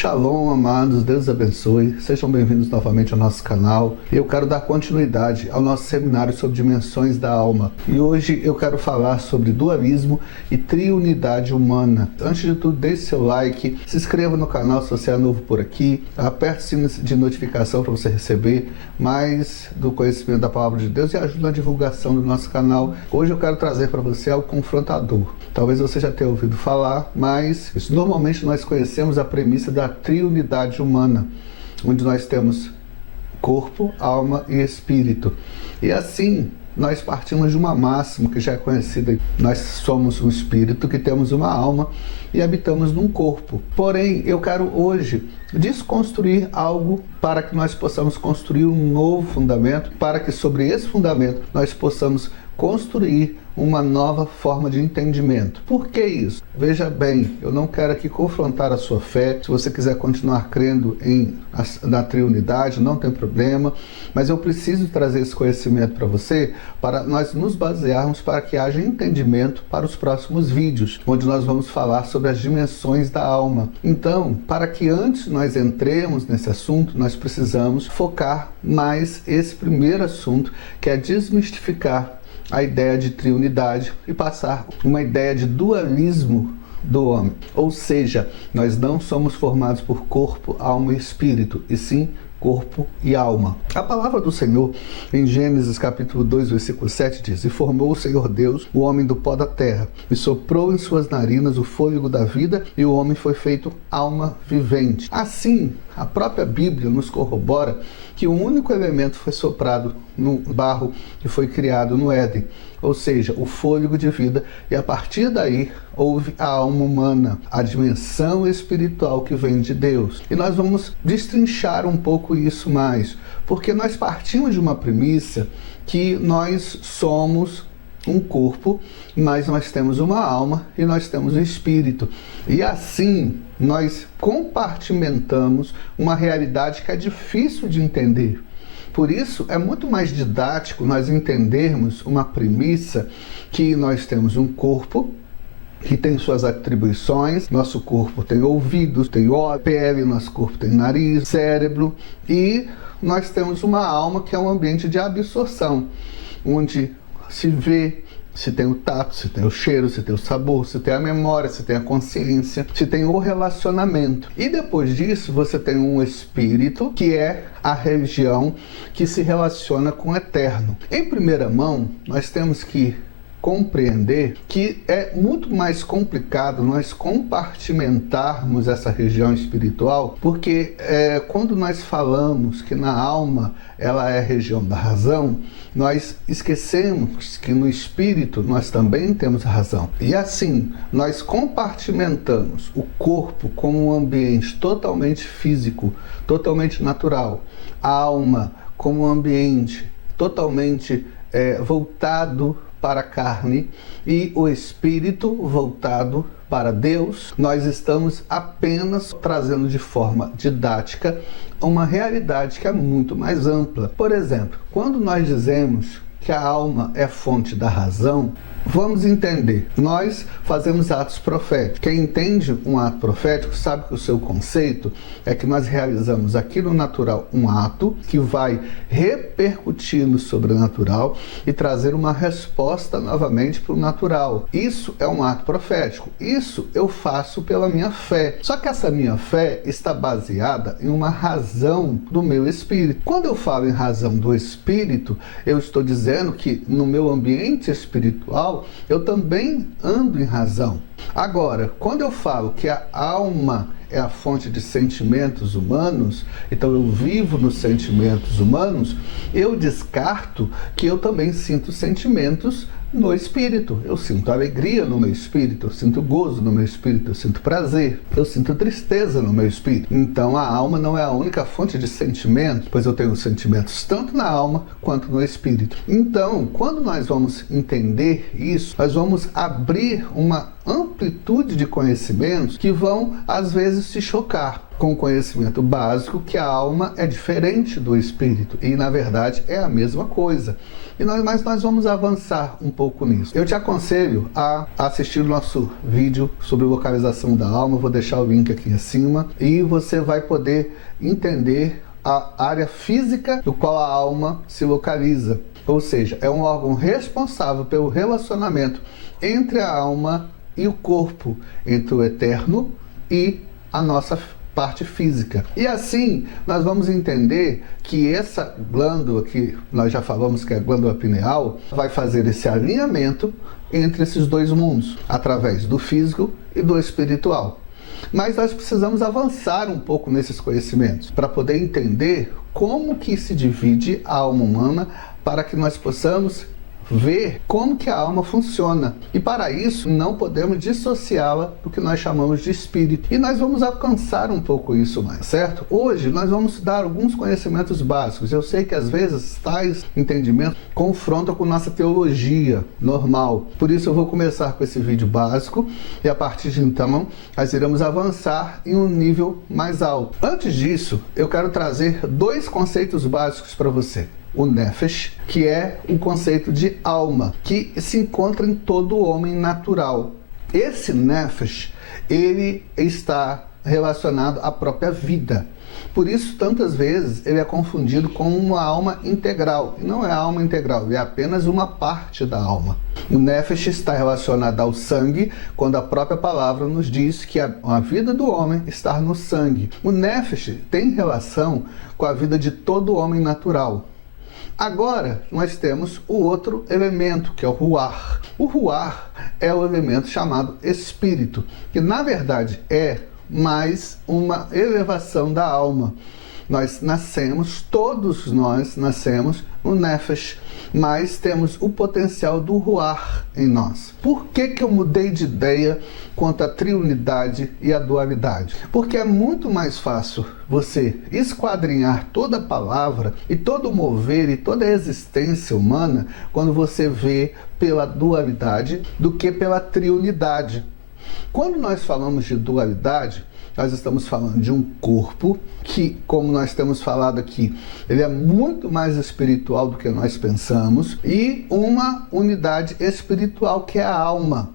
Shalom, amados, Deus abençoe. Sejam bem-vindos novamente ao nosso canal. Eu quero dar continuidade ao nosso seminário sobre dimensões da alma. E hoje eu quero falar sobre dualismo e triunidade humana. Antes de tudo, deixe seu like, se inscreva no canal se você é novo por aqui, aperte o sino de notificação para você receber mais do conhecimento da palavra de Deus e ajude na divulgação do nosso canal. Hoje eu quero trazer para você algo confrontador. Talvez você já tenha ouvido falar, mas normalmente nós conhecemos a premissa da triunidade humana, onde nós temos corpo, alma e espírito. E assim, nós partimos de uma máxima que já é conhecida. Nós somos um espírito que temos uma alma e habitamos num corpo. Porém, eu quero hoje desconstruir algo para que nós possamos construir um novo fundamento, para que sobre esse fundamento nós possamos construir uma nova forma de entendimento. Por que isso? Veja bem, eu não quero aqui confrontar a sua fé. Se você quiser continuar crendo na triunidade, não tem problema, mas eu preciso trazer esse conhecimento para você, para nós nos basearmos para que haja entendimento para os próximos vídeos, onde nós vamos falar sobre as dimensões da alma. Então, para que antes nós entremos nesse assunto, nós precisamos focar mais esse primeiro assunto, que é desmistificar a ideia de triunidade e passar uma ideia de dualismo do homem. Ou seja, nós não somos formados por corpo, alma e espírito, e sim corpo e alma. A palavra do Senhor, em Gênesis capítulo 2, versículo 7, diz: E formou o Senhor Deus o homem do pó da terra, e soprou em suas narinas o fôlego da vida, e o homem foi feito alma vivente. Assim, a própria Bíblia nos corrobora que o único elemento foi soprado no barro que foi criado no Éden, ou seja, o fôlego de vida, e a partir daí houve a alma humana, a dimensão espiritual que vem de Deus. E nós vamos destrinchar um pouco isso mais, porque nós partimos de uma premissa que nós somos um corpo, mas nós temos uma alma e nós temos um espírito. E assim nós compartimentamos uma realidade que é difícil de entender. Por isso é muito mais didático nós entendermos uma premissa que nós temos um corpo que tem suas atribuições. Nosso corpo tem ouvidos, tem olhos, pele, nosso corpo tem nariz, cérebro, e nós temos uma alma que é um ambiente de absorção, onde se vê, se tem o tato, se tem o cheiro, se tem o sabor, se tem a memória, se tem a consciência, se tem o relacionamento. E depois disso você tem um espírito, que é a região que se relaciona com o eterno. Em primeira mão, nós temos que compreender que é muito mais complicado nós compartimentarmos essa região espiritual, porque quando nós falamos que na alma ela é a região da razão, nós esquecemos que no espírito nós também temos razão. E assim, nós compartimentamos o corpo como um ambiente totalmente físico, totalmente natural, a alma como um ambiente totalmente voltado para a carne e o espírito voltado para Deus. Nós estamos apenas trazendo de forma didática uma realidade que é muito mais ampla. Por exemplo, quando nós dizemos que a alma é fonte da razão, vamos entender, nós fazemos atos proféticos. Quem entende um ato profético sabe que o seu conceito é que nós realizamos aqui no natural um ato que vai repercutir no sobrenatural e trazer uma resposta novamente para o natural. Isso é um ato profético. Isso eu faço pela minha fé. Só que essa minha fé está baseada em uma razão do meu espírito. Quando eu falo em razão do espírito, eu estou dizendo que no meu ambiente espiritual eu também ando em razão. Agora, quando eu falo que a alma é a fonte de sentimentos humanos, então eu vivo nos sentimentos humanos, eu descarto que eu também sinto sentimentos no espírito. Eu sinto alegria no meu espírito, eu sinto gozo no meu espírito, eu sinto prazer, eu sinto tristeza no meu espírito. Então a alma não é a única fonte de sentimentos, pois eu tenho sentimentos tanto na alma quanto no espírito. Então, quando nós vamos entender isso, nós vamos abrir uma ampla amplitude de conhecimentos que vão, às vezes, se chocar com o conhecimento básico que a alma é diferente do espírito e, na verdade, é a mesma coisa. Mas nós vamos avançar um pouco nisso. Eu te aconselho a assistir o nosso vídeo sobre localização da alma, vou deixar o link aqui acima, e você vai poder entender a área física do qual a alma se localiza. Ou seja, é um órgão responsável pelo relacionamento entre a alma e o corpo, entre o eterno e a nossa parte física. E assim, nós vamos entender que essa glândula, que nós já falamos que é a glândula pineal, vai fazer esse alinhamento entre esses dois mundos, através do físico e do espiritual. Mas nós precisamos avançar um pouco nesses conhecimentos, para poder entender como que se divide a alma humana, para que nós possamos ver como que a alma funciona. E para isso, não podemos dissociá-la do que nós chamamos de espírito. E nós vamos alcançar um pouco isso mais, certo? Hoje, nós vamos dar alguns conhecimentos básicos. Eu sei que às vezes tais entendimentos confrontam com nossa teologia normal. Por isso, eu vou começar com esse vídeo básico e a partir de então, nós iremos avançar em um nível mais alto. Antes disso, eu quero trazer dois conceitos básicos para você. O Nefesh, que é o conceito de alma, que se encontra em todo homem natural. Esse Nefesh, ele está relacionado à própria vida. Por isso, tantas vezes, ele é confundido com uma alma integral. E não é alma integral, é apenas uma parte da alma. O Nefesh está relacionado ao sangue, quando a própria palavra nos diz que a vida do homem está no sangue. O Nefesh tem relação com a vida de todo homem natural. Agora, nós temos o outro elemento, que é o Ruach. O Ruach é o elemento chamado espírito, que na verdade é mais uma elevação da alma. Todos nós nascemos no Nefesh, mas temos o potencial do Ruach em nós. Por que eu mudei de ideia quanto à triunidade e à dualidade? Porque é muito mais fácil você esquadrinhar toda a palavra e todo o mover e toda a existência humana quando você vê pela dualidade do que pela triunidade. Quando nós falamos de dualidade, nós estamos falando de um corpo que, como nós temos falado aqui, ele é muito mais espiritual do que nós pensamos, e uma unidade espiritual que é a alma.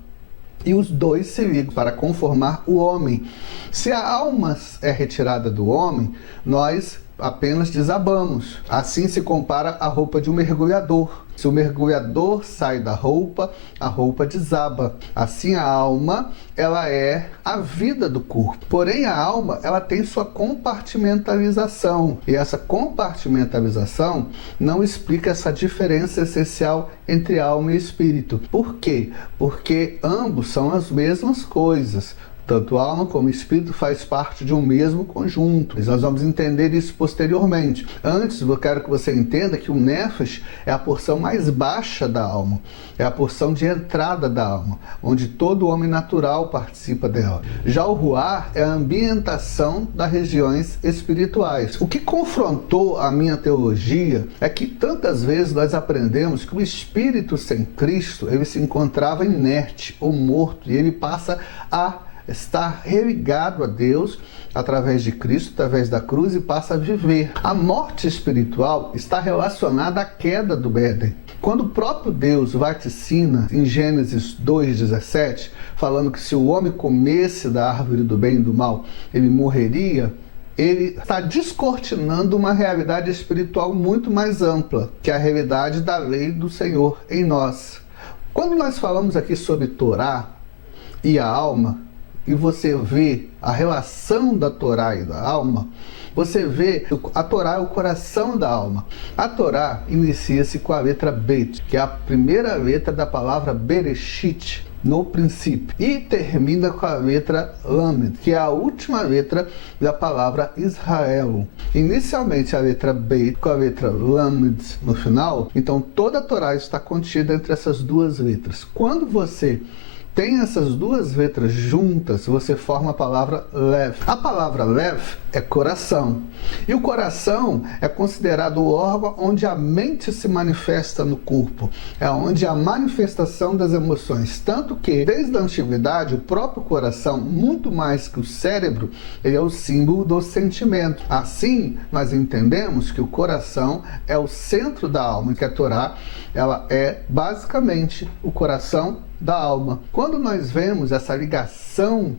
E os dois se ligam para conformar o homem. Se a alma é retirada do homem, nós apenas desabamos. Assim se compara a roupa de um mergulhador. Se o mergulhador sai da roupa, a roupa desaba. Assim a alma, ela é a vida do corpo. Porém a alma, ela tem sua compartimentalização. E essa compartimentalização não explica essa diferença essencial entre alma e espírito. Por quê? Porque ambos são as mesmas coisas. Tanto alma como espírito faz parte de um mesmo conjunto. Nós vamos entender isso posteriormente. Antes, eu quero que você entenda que o Nefesh é a porção mais baixa da alma. É a porção de entrada da alma, onde todo homem natural participa dela. Já o Ruach é a ambientação das regiões espirituais. O que confrontou a minha teologia é que tantas vezes nós aprendemos que o espírito sem Cristo, ele se encontrava inerte ou morto, e ele passa a está religado a Deus através de Cristo, através da cruz, e passa a viver. A morte espiritual está relacionada à queda do Éden. Quando o próprio Deus vaticina em Gênesis 2,17, falando que se o homem comesse da árvore do bem e do mal, ele morreria, ele está descortinando uma realidade espiritual muito mais ampla, que é a realidade da lei do Senhor em nós. Quando nós falamos aqui sobre Torá e a alma, e você vê a relação da Torá e da alma, você vê que a Torá é o coração da alma. A Torá inicia-se com a letra Bet, que é a primeira letra da palavra Bereshit, no princípio, e termina com a letra Lamed, que é a última letra da palavra Israel. Inicialmente a letra Bet com a letra Lamed no final, então toda a Torá está contida entre essas duas letras. Quando você tem essas duas letras juntas, você forma a palavra lev. A palavra lev é coração. E o coração é considerado o órgão onde a mente se manifesta no corpo. É onde a manifestação das emoções. Tanto que, desde a antiguidade, o próprio coração, muito mais que o cérebro, ele é o símbolo do sentimento. Assim, nós entendemos que o coração é o centro da alma, que a Torá, ela é basicamente o coração da alma. Quando nós vemos essa ligação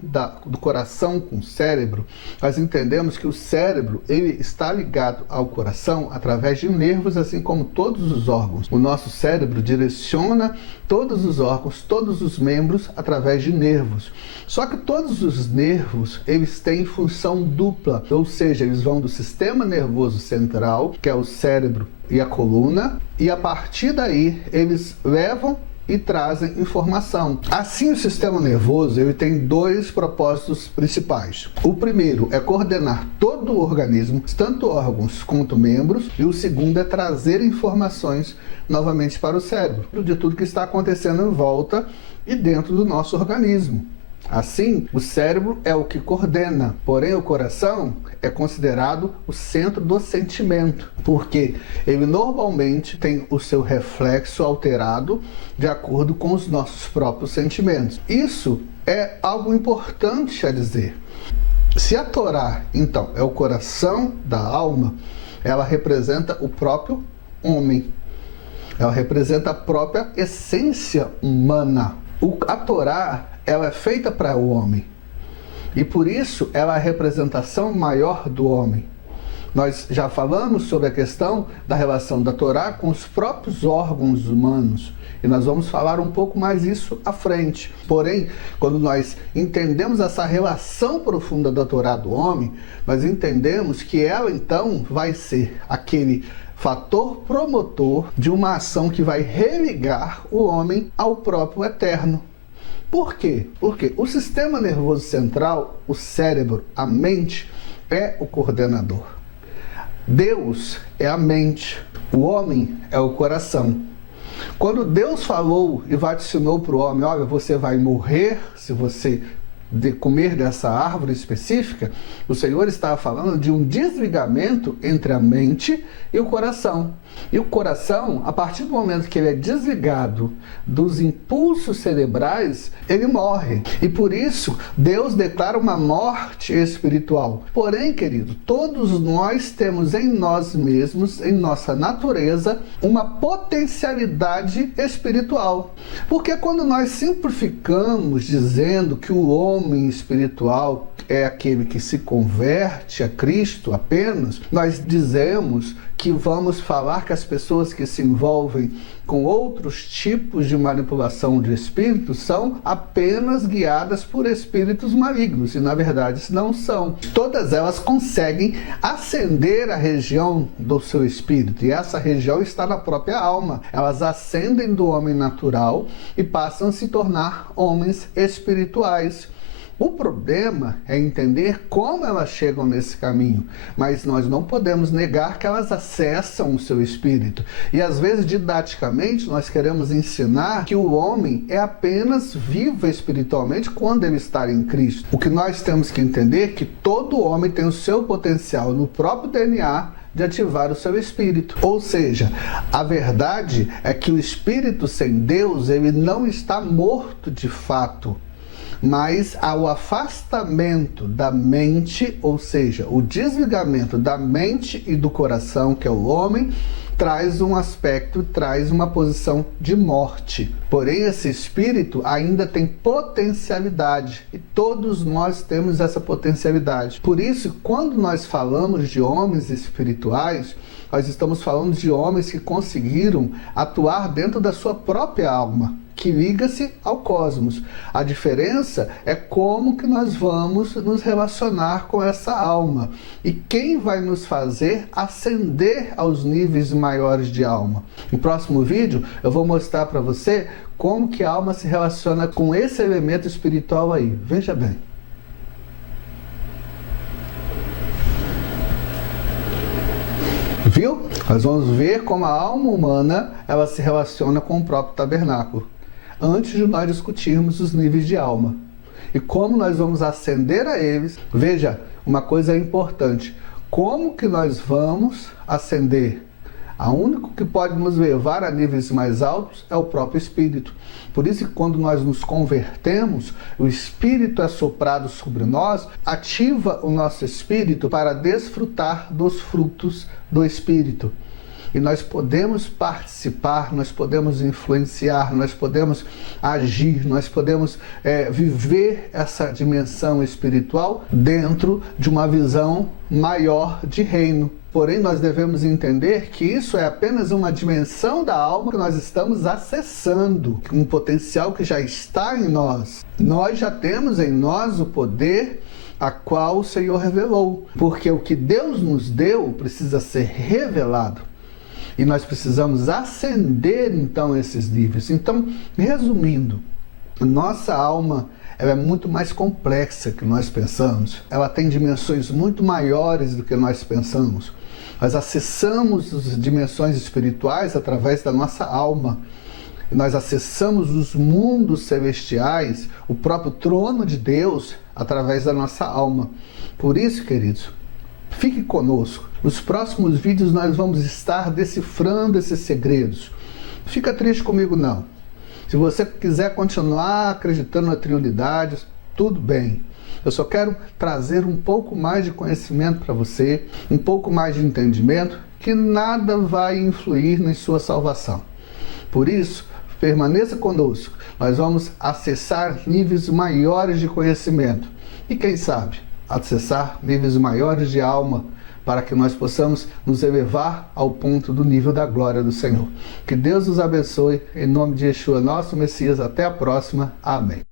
do coração com o cérebro, nós entendemos que o cérebro ele está ligado ao coração através de nervos, assim como todos os órgãos. O nosso cérebro direciona todos os órgãos, todos os membros através de nervos. Só que todos os nervos eles têm função dupla, ou seja, eles vão do sistema nervoso central, que é o cérebro e a coluna, e a partir daí eles levam e trazem informação. Assim, o sistema nervoso ele tem dois propósitos principais. O primeiro é coordenar todo o organismo, tanto órgãos quanto membros, e o segundo é trazer informações novamente para o cérebro, de tudo que está acontecendo em volta e dentro do nosso organismo. Assim, o cérebro é o que coordena, porém o coração é considerado o centro do sentimento, porque ele normalmente tem o seu reflexo alterado de acordo com os nossos próprios sentimentos. Isso é algo importante a dizer. Se a Torá, então, é o coração da alma, ela representa o próprio homem. Ela representa a própria essência humana. A Torá, ela é feita para o homem. E por isso ela é a representação maior do homem. Nós já falamos sobre a questão da relação da Torá com os próprios órgãos humanos. E nós vamos falar um pouco mais isso à frente. Porém, quando nós entendemos essa relação profunda da Torá do homem, nós entendemos que ela então vai ser aquele fator promotor de uma ação que vai religar o homem ao próprio eterno. Por quê? Porque o sistema nervoso central, o cérebro, a mente, é o coordenador. Deus é a mente, o homem é o coração. Quando Deus falou e vaticinou para o homem, olha, você vai morrer se você comer dessa árvore específica, o Senhor estava falando de um desligamento entre a mente e o coração. E o coração, a partir do momento que ele é desligado dos impulsos cerebrais, ele morre. E por isso, Deus declara uma morte espiritual. Porém, querido, todos nós temos em nós mesmos, em nossa natureza, uma potencialidade espiritual. Porque quando nós simplificamos dizendo que o homem espiritual é aquele que se converte a Cristo apenas, nós dizemos que vamos falar que as pessoas que se envolvem com outros tipos de manipulação de espíritos são apenas guiadas por espíritos malignos, e na verdade não são. Todas elas conseguem ascender a região do seu espírito, e essa região está na própria alma. Elas ascendem do homem natural e passam a se tornar homens espirituais. O problema é entender como elas chegam nesse caminho, mas nós não podemos negar que elas acessam o seu espírito. E às vezes, didaticamente, nós queremos ensinar que o homem é apenas vivo espiritualmente quando ele está em Cristo. O que nós temos que entender é que todo homem tem o seu potencial no próprio DNA de ativar o seu espírito. Ou seja, a verdade é que o espírito sem Deus, ele não está morto de fato, mas ao afastamento da mente, ou seja, o desligamento da mente e do coração, que é o homem, traz um aspecto, traz uma posição de morte. Porém, esse espírito ainda tem potencialidade, e todos nós temos essa potencialidade. Por isso, quando nós falamos de homens espirituais, nós estamos falando de homens que conseguiram atuar dentro da sua própria alma, que liga-se ao cosmos. A diferença é como que nós vamos nos relacionar com essa alma e quem vai nos fazer ascender aos níveis maiores de alma. No próximo vídeo eu vou mostrar para você como que a alma se relaciona com esse elemento espiritual aí. Veja bem. Viu? Nós vamos ver como a alma humana ela se relaciona com o próprio tabernáculo. antes de nós discutirmos os níveis de alma. E como nós vamos ascender a eles, veja, uma coisa importante, como que nós vamos ascender? O único que pode nos levar a níveis mais altos é o próprio Espírito. Por isso que quando nós nos convertemos, o Espírito é soprado sobre nós, ativa o nosso Espírito para desfrutar dos frutos do Espírito. E nós podemos participar, nós podemos influenciar, nós podemos agir, nós podemos viver essa dimensão espiritual dentro de uma visão maior de reino. Porém, nós devemos entender que isso é apenas uma dimensão da alma que nós estamos acessando, um potencial que já está em nós. Nós já temos em nós o poder a qual o Senhor revelou, porque o que Deus nos deu precisa ser revelado. E nós precisamos ascender, então, esses níveis. Então, resumindo, nossa alma ela é muito mais complexa que nós pensamos. Ela tem dimensões muito maiores do que nós pensamos. Nós acessamos as dimensões espirituais através da nossa alma. Nós acessamos os mundos celestiais, o próprio trono de Deus, através da nossa alma. Por isso, queridos, fique conosco. Nos próximos vídeos nós vamos estar decifrando esses segredos. Não fica triste comigo não. Se você quiser continuar acreditando na Trinidade, tudo bem. Eu só quero trazer um pouco mais de conhecimento para você, um pouco mais de entendimento, que nada vai influir na sua salvação. Por isso, permaneça conosco. Nós vamos acessar níveis maiores de conhecimento. E quem sabe, acessar níveis maiores de alma, para que nós possamos nos elevar ao ponto do nível da glória do Senhor. Que Deus nos abençoe, em nome de Yeshua, nosso Messias. Até a próxima. Amém.